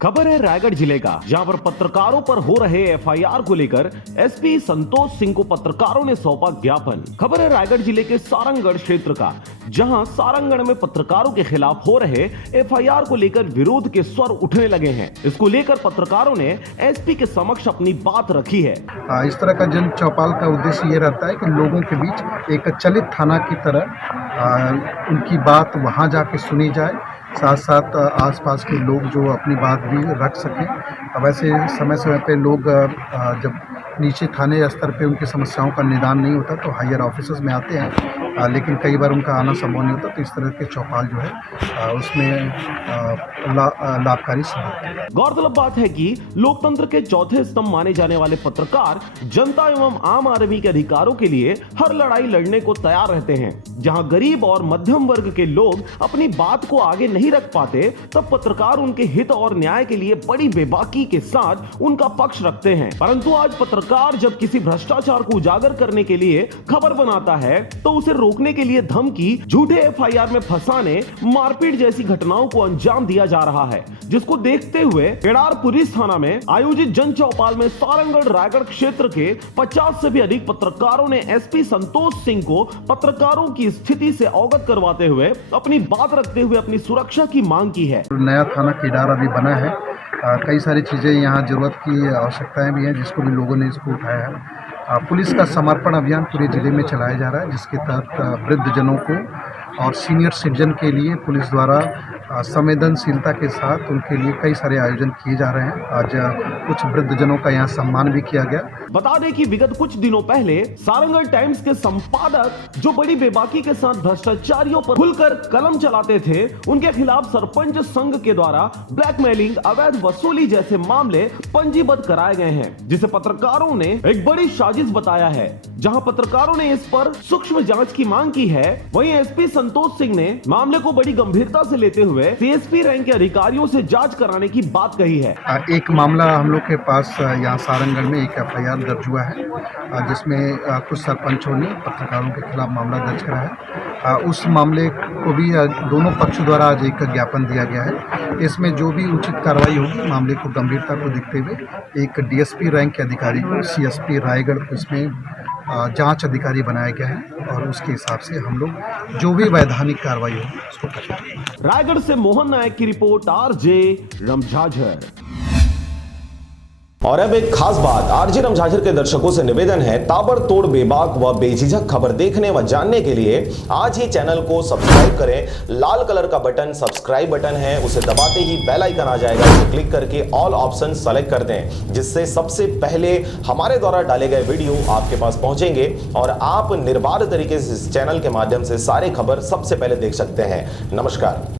खबर है रायगढ़ जिले का, जहां पर पत्रकारों पर हो रहे एफआईआर को लेकर एसपी संतोष सिंह को पत्रकारों ने सौंपा ज्ञापन। खबर है रायगढ़ जिले के सारंगगढ़ क्षेत्र का, जहां सारंगगढ़ में पत्रकारों के खिलाफ हो रहे एफआईआर को लेकर विरोध के स्वर उठने लगे हैं। इसको लेकर पत्रकारों ने एसपी के समक्ष अपनी बात रखी है। इस तरह का जन चौपाल का उद्देश्य ये रहता है कि लोगों के बीच एक चलित थाना की तरह उनकी बात वहां जाके सुनी जाए, साथ साथ आसपास के लोग जो अपनी बात भी रख सकें। अब ऐसे समय समय पे लोग जब नीचे थाने स्तर पे उनकी समस्याओं का निदान नहीं होता तो हायर ऑफिसर्स में आते हैं, लेकिन कई बार उनका आना संभव नहीं होता, तो इस तरह के चौपाल जो है उसमें लाभकारी साबित है। गौरतलब बात है कि लोकतंत्र के चौथे स्तंभ माने जाने वाले पत्रकार जनता एवं आम आदमी के अधिकारों के लिए हर लड़ाई लड़ने को तैयार रहते हैं। जहां गरीब और मध्यम वर्ग के लोग अपनी बात को आगे नहीं रख पाते, तब पत्रकार उनके हित और न्याय के लिए बड़ी बेबाकी के साथ उनका पक्ष रखते हैं। परंतु आज पत्रकार जब किसी भ्रष्टाचार को उजागर करने के लिए खबर बनाता है, तो उसे रोकने के लिए धमकी, झूठे एफआईआर में फंसाने, मारपीट जैसी घटनाओं को अंजाम दिया जा रहा है। जिसको देखते हुए केडार पुलिस थाना में आयोजित जन चौपाल में सारंगगढ़ रायगढ़ क्षेत्र के 50 से भी अधिक पत्रकारों ने एसपी संतोष सिंह को पत्रकारों की स्थिति से अवगत करवाते हुए अपनी बात रखते हुए अपनी सुरक्षा की मांग की है। नया थाना केडार अभी बना है, कई सारी चीजें यहाँ जरूरत की आवश्यकताएं भी हैं, जिसको भी लोगों ने इसको उठाया है। पुलिस का समर्पण अभियान पूरे जिले में चलाया जा रहा है, जिसके तहत वृद्धजनों को और सीनियर सिटीजन के लिए पुलिस द्वारा संवेदनशीलता के साथ उनके लिए कई सारे आयोजन किए जा रहे हैं। आज कुछ वृद्धजनों का यहाँ सम्मान भी किया गया। बता दें कि विगत कुछ दिनों पहले सारंगगढ़ टाइम्स के संपादक जो बड़ी बेबाकी के साथ भ्रष्टाचारियों पर खुलकर कलम चलाते थे, उनके खिलाफ सरपंच संघ के द्वारा ब्लैकमेलिंग, अवैध वसूली जैसे मामले पंजीबद्ध कराए गए हैं, जिसे पत्रकारों ने एक बड़ी साजिश बताया है। जहां पत्रकारों ने इस पर सूक्ष्म जांच की मांग की है, वहीं एसपी संतोष सिंह ने मामले को बड़ी गंभीरता से लेते हुए सीएसपी रैंक के अधिकारियों से जांच कराने की बात कही है। एक मामला हम लोग के पास यहाँ सारंगगढ़ में एक एफआईआर दर्ज हुआ है, जिसमें कुछ सरपंचों ने पत्रकारों के खिलाफ मामला दर्ज कराया है। उस मामले को भी दोनों पक्षों द्वारा आज एक ज्ञापन दिया गया है। इसमें जो भी उचित कार्रवाई होगी, मामले को गंभीरता को देखते हुए एक डीएसपी रैंक के अधिकारी को सीएसपी रायगढ़ इसमें जांच अधिकारी बनाया गया है, और उसके हिसाब से हम लोग जो भी वैधानिक कार्रवाई होगी उसको करेंगे। रायगढ़ से मोहन नायक की रिपोर्ट, आरजे रमझाझर। और अब एक खास बात, आरजे रमझाझर के दर्शकों से निवेदन है, ताबड़तोड़ बेबाक व बेझिझक खबर देखने व जानने के लिए आज ही चैनल को सब्सक्राइब करें। लाल कलर का बटन सब्सक्राइब बटन है, उसे दबाते ही बेल आइकन आ जाएगा, उसे क्लिक करके ऑल ऑप्शन सेलेक्ट कर दें, जिससे सबसे पहले हमारे द्वारा डाले गए वीडियो आपके पास पहुंचेंगे और आप निर्बाध तरीके से इस चैनल के माध्यम से सारे खबर सबसे पहले देख सकते हैं। नमस्कार।